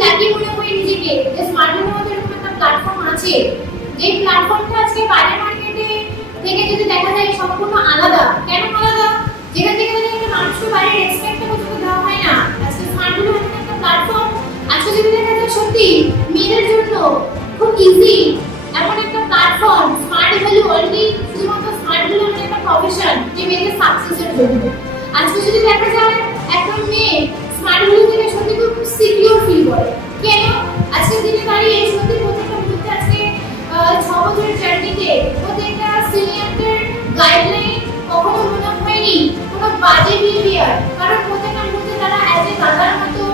Lucky মনে করি নিজেকে যে স্মার্ট ভ্যালির মধ্যে এরকম একটা প্ল্যাটফর্ম আছে, যে প্ল্যাটফর্মটা আজকে বাইরের মার্কেটে থেকে যদি দেখা যায় সম্পূর্ণ আলাদা। কেন আলাদা? যেখান থেকে একটা মানুষকে বাইরের রেসপেক্টটা পর্যন্ত দেওয়া হয় না। আজকে স্মার্ট ভ্যালি এমন একটা প্ল্যাটফর্ম, আজকে যদি দেখা যায় সত্যি মেয়েদের জন্য খুব ইজি এমন একটা প্ল্যাটফর্ম। স্মার্ট ভ্যালি অলরেডি শুধুমাত্র স্মার্ট ভ্যালি হচ্ছে একটা প্রফেশন যে মেয়েদের সাকসেসের জন্য। আজকে যদি দেখা যায় একটা মেয়ে স্মার্ট ভ্যালি থেকে সত্যি খুব সিকিউর ফিল করে। কেন? আজকের দিনে দাঁড়িয়ে সত্যি প্রত্যেকটা মুহূর্তে আজকে 6 বছরের জার্নিতে প্রত্যেকটা সিনিয়রদের গাইডলাইন কখনো মনে হয়নি কোনো বাজে বিহেভিয়ার, কারণ প্রত্যেকটা মুহূর্তে তারা অ্যাজ এ দাদার মতো